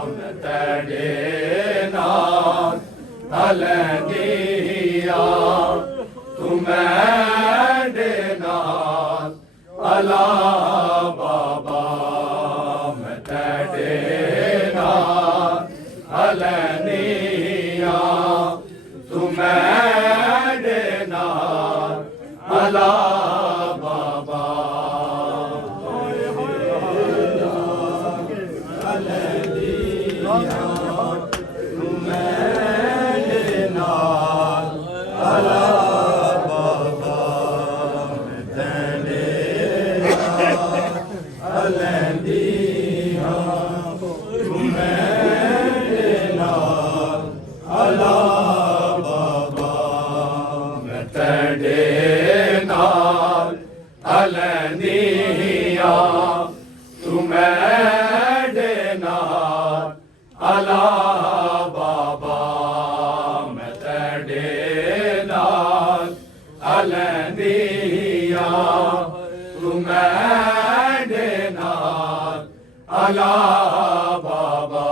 तेरे नाल अलंदिया तू मेरे नाल अला बाबा मैं तेरे नाल अलंदिया तू मेरे नाल अला बाबा अलंदिया तू मेरे नाल अला बाबा मैं तेरे नाल अलंदिया तू मेरे नाल अला बाबा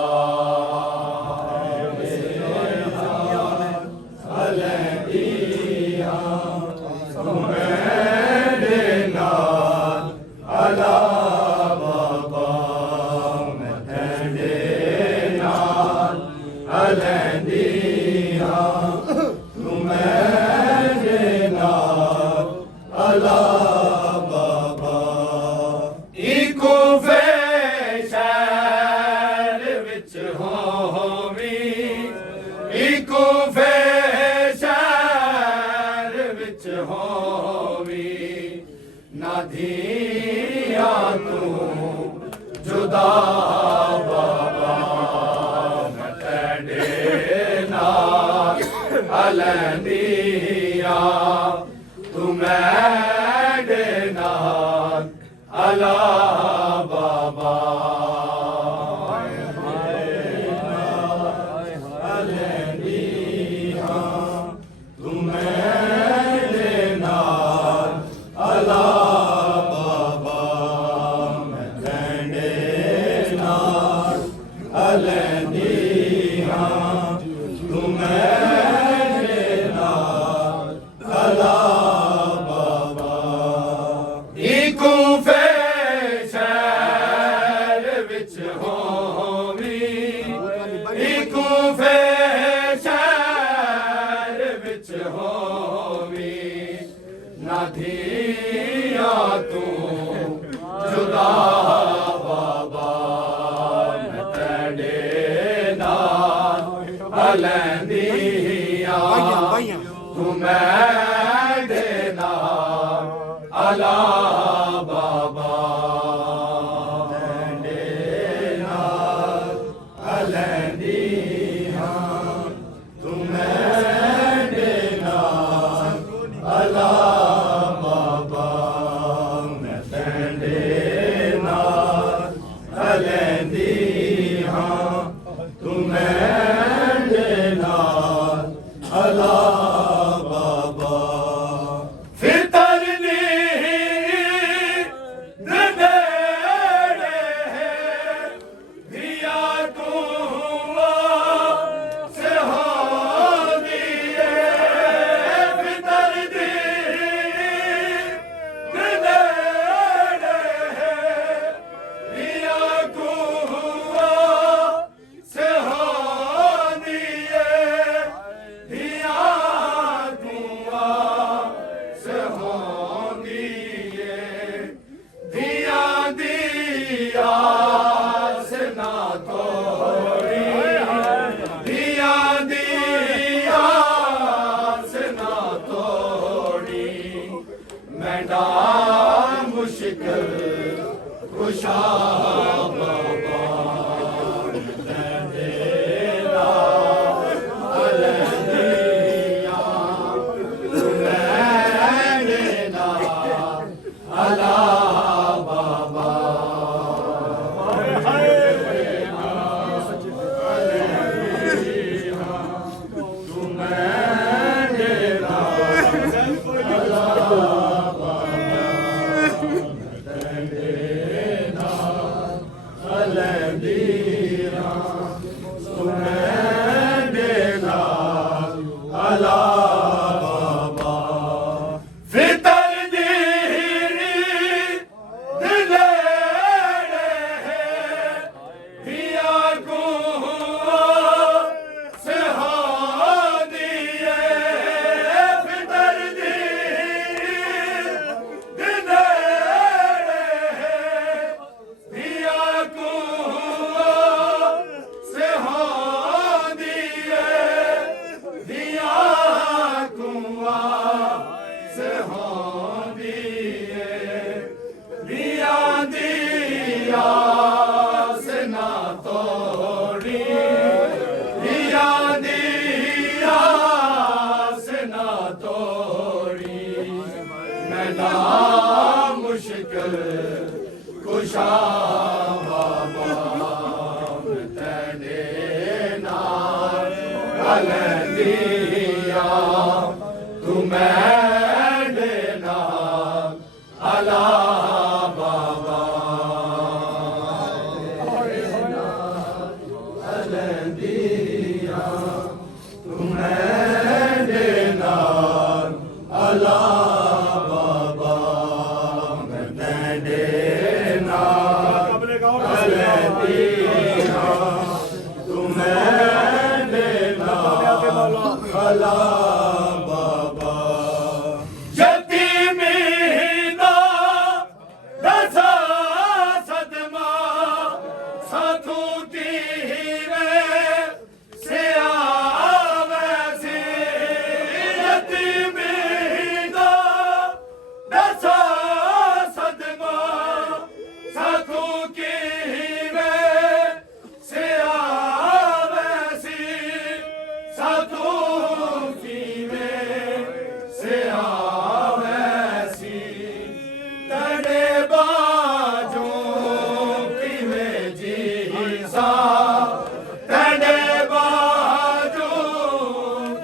नाधिया तू जुदा बाबा मैं तेरे नाल अलंदिया तू मेरे नाल अला बाबा अलंदिया तू मेरे नाल अला नाधिया तू जुदा बाबा मैं तेरे नाल अलंदिया तू मेरे नाल अला बाबा तेरे नाल अलंदिया तू मेरे नाल अला मुश्किल कुशा बाबा तेरे नाल अलंदिया तू मेरे नाल अला बाबा तू मेरे नाल अला बाबा बाबा तेरे नाल अलंदिया तू मेरे नाल अला बाबा अलंदिया तू मेरे नाल अला बाबा तेरे नाल अलंदिया तू मेरे नाल अला बाबा यतीमी दा दसा सदमा साधु तीरे से आवे से यतीमी दा दसा सदमा साधु कीरे से आवे से साधु कीरे से आवैसी तड़े बाजू किवे जी सा तड़े बाजू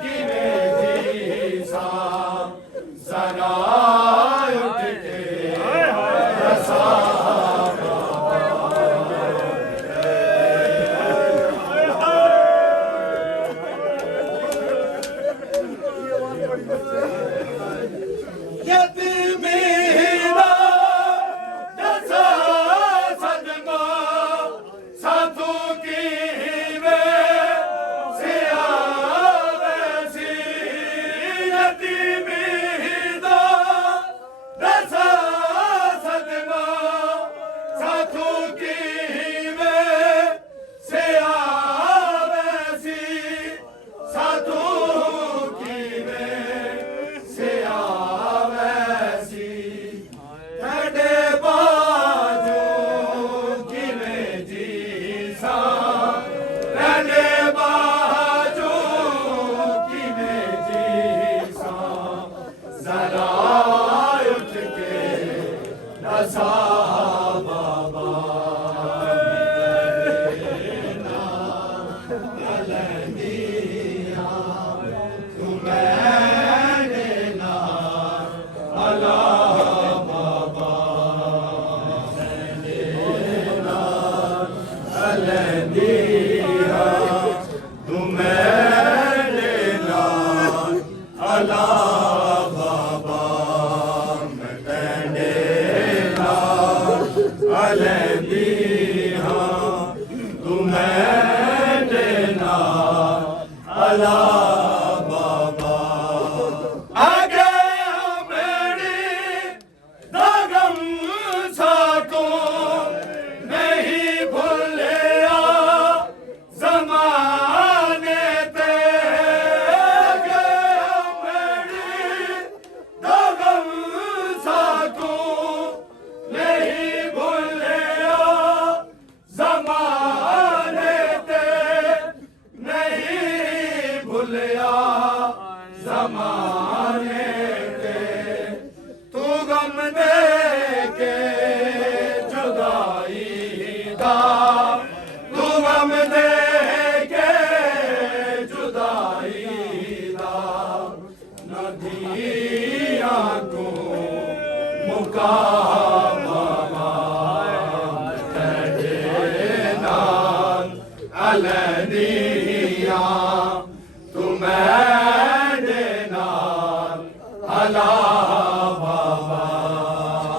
किवे जी सा जरा उठ के रसा यतीमी दा दसा सदमा साधु कीवे से आवैसी यतीमी दा दसा सदमा साधु कीवे से आवैसी साधु कीवे से आवैसी तड़े बाजू किवे जी सा तड़े बाजू किवे जी सा जरा उठ के रसा बाबा अलंदिया तू मेरे नाल अला बाबा अलंदिया तू मेरे नाल अला बाबा मैं तेरे नाल अलंदिया तू मेरे नाल अला बाबा आगे मेरी दागम साको नहीं भूलिया ज़माने ते आगे मेरी दागम साको नहीं भूलिया ज़माने ते नहीं भूलिया ज़माने ते तू गम दे के जुदाई दा तू गम दे के जुदाई दा नदिया को मुका बाबा तेरे नाल अलंदिया तू मेरे नाल अला